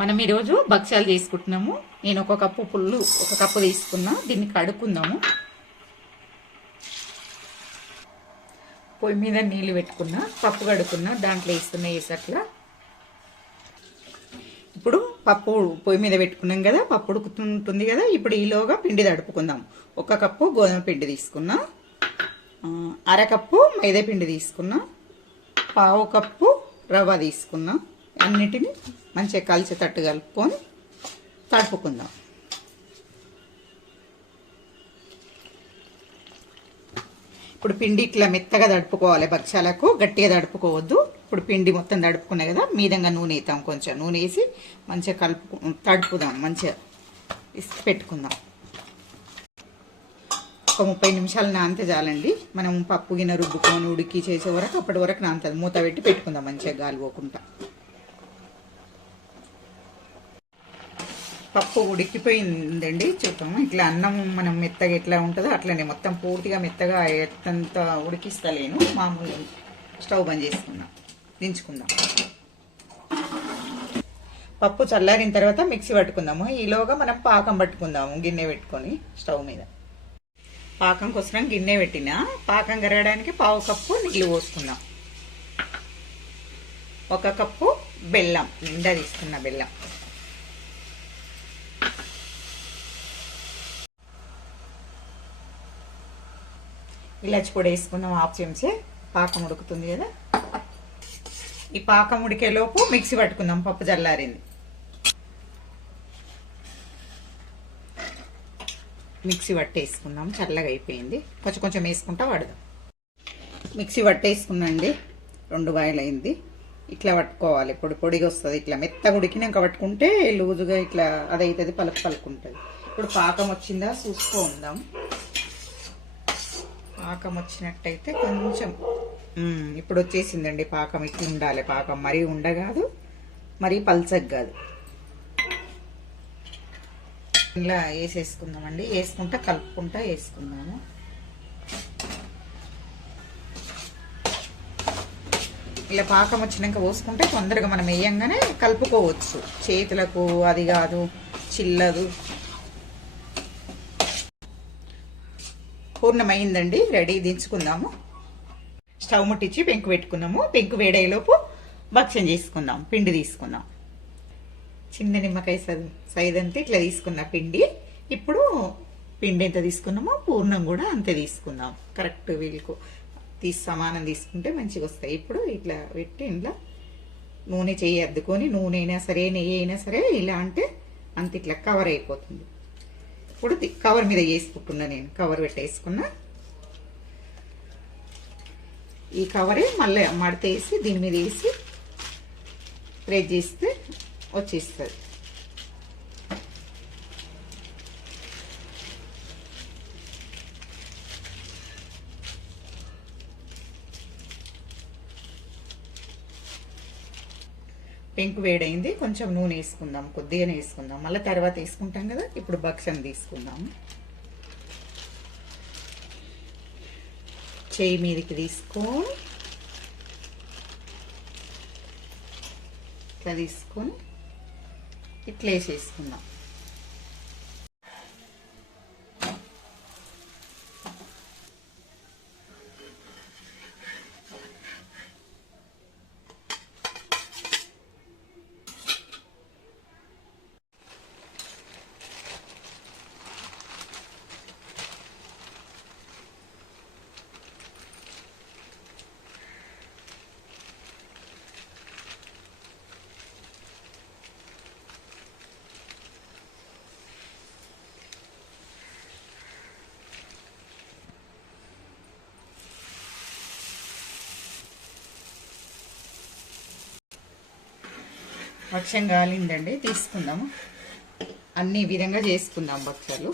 మనం ఈరోజు భక్ష్యాలు చేసుకుంటున్నాము. నేను ఒక కప్పు పుల్లు ఒక కప్పు తీసుకున్నా. దీన్ని కడుక్కుందాము. పొయ్యి మీద నీళ్ళు పెట్టుకున్నా, పప్పు కడుక్కున్నా, దాంట్లో వేస్తున్నా వేసట్లా. ఇప్పుడు పప్పు పొయ్యి మీద పెట్టుకున్నాం కదా, పప్పు ఉడుకుతుంటుంది కదా. ఇప్పుడు ఈలోగా పిండి తడుపుకుందాం. ఒక కప్పు గోధుమ పిండి తీసుకున్నా, అరకప్పు మైదా పిండి తీసుకున్నా, పావు కప్పు రవ్వ తీసుకున్నా. అన్నిటిని మంచిగా కలిసేటట్టు కలుపుకొని తడుపుకుందాం. ఇప్పుడు పిండి ఇట్లా మెత్తగా తడుపుకోవాలి. భక్ష్యాలకు గట్టిగా తడుపుకోవద్దు. ఇప్పుడు పిండి మొత్తం తడుపుకున్నాయి కదా, మీదంగా నూనె వేద్దాం. కొంచెం నూనె వేసి మంచిగా తడుపుదాం. మంచిగా ఇసి పెట్టుకుందాం. ఒక 30 నిమిషాలు నానితే చాలండి. మనం పప్పు గిన్నె రుబ్బుకొని ఉడికి చేసే వరకు అప్పటి వరకు నానుతుంది. మూత పెట్టి పెట్టుకుందాం మంచిగా గాలి పోకుండా. పప్పు ఉడికిపోయిందండి. చూద్దాము. ఇట్లా అన్నం మనం మెత్తగా ఎట్లా ఉంటుందో అట్లనే మొత్తం పూర్తిగా మెత్తగా ఎట్టంత ఉడికిస్తలేను. మామూలు స్టవ్ బంద్ చేసుకుందాం, దించుకుందాం. పప్పు చల్లారిన తర్వాత మిక్సీ పట్టుకుందాము. ఈలోగా మనం పాకం పట్టుకుందాము. గిన్నె పెట్టుకొని స్టవ్ మీద పాకం కోసం గిన్నె పెట్టిన పాకం కరగడానికి పావు కప్పు నీళ్ళు పోసుకుందాం. ఒక కప్పు బెల్లం, నిండా తీసుకున్న బెల్లం. ఇలాచి పొడి వేసుకుందాం. హాఫ్ చెంచా. పాకం ఉడుకుతుంది కదా, ఈ పాకం ఉడికేలోపు మిక్సీ పట్టుకుందాం. పప్పు చల్లారింది. మిక్సీ పట్టేసుకుందాం. చల్లగా అయిపోయింది. కొంచెం కొంచెం వేసుకుంటా వాడదాం. మిక్సీ పట్టేసుకున్నాండి. 2 వాయిలు అయింది. ఇట్లా పట్టుకోవాలి. పొడి పొడిగా వస్తుంది. ఇట్లా మెత్తగా ఉడికినాక పట్టుకుంటే లూజుగా ఇట్లా అదైతుంది, పలుకు పలుకుంటుంది. ఇప్పుడు పాకం వచ్చిందా చూసుకుందాం. పాకం వచ్చినట్టయితే కొంచెం ఇప్పుడు వచ్చేసిందండి పాకం. ఇట్లా ఉండాలి పాకం. మరీ ఉండగాదు, మరీ పల్చగా కాదు. ఇలా వేసేసుకుందామండి. వేసుకుంటా కలుపుకుంటా వేసుకుందాము. ఇలా పాకం వచ్చినాక పోసుకుంటే తొందరగా మనం వేయంగానే కలుపుకోవచ్చు. చేతులకు అది కాదు, చిల్లదు. పూర్ణమైందండి. రెడీ. దించుకుందాము. స్టవ్ ముట్టించి పెంకు పెట్టుకున్నాము. పెంకు వేడేలోపు భక్ష్యం చేసుకుందాం. పిండి తీసుకుందాం. చిన్న నిమ్మకాయ సైజంతా ఇట్లా తీసుకున్న పిండి. ఇప్పుడు పిండి ఎంత తీసుకున్నామో పూర్ణం కూడా అంతే తీసుకుందాం. కరెక్ట్ వీళ్ళకు సమానం తీసుకుంటే మంచిగా వస్తాయి. ఇప్పుడు ఇట్లా పెట్టి ఇంట్లో నూనె చేయి అద్దుకొని, నూనె అయినా సరే నెయ్యి అయినా సరే ఇలా అంటే అంత ఇట్లా కవర్ అయిపోతుంది. ఇప్పుడు కవర్ మీద వేసుకుంటున్నా. నేను కవర్ పెట్టేసుకున్నా. ఈ కవరే మళ్ళీ మడతేసి దీని మీద వేసి ప్రెస్ చేస్తే వచ్చేస్తుంది. పెంకు వేడైంది. కొంచెం నూనె వేసుకుందాం. కొద్దిగానే వేసుకుందాం. మళ్ళీ తర్వాత వేసుకుంటాం కదా. ఇప్పుడు భక్ష్యం తీసుకుందాము. చేయి మీదకి తీసుకొని ఇట్లా తీసుకొని ఇట్లా వేసేసుకుందాం. భక్ష్యం కాలిందండి. తీసుకుందాము. అన్ని విధంగా చేసుకుందాం భక్ష్యాలు.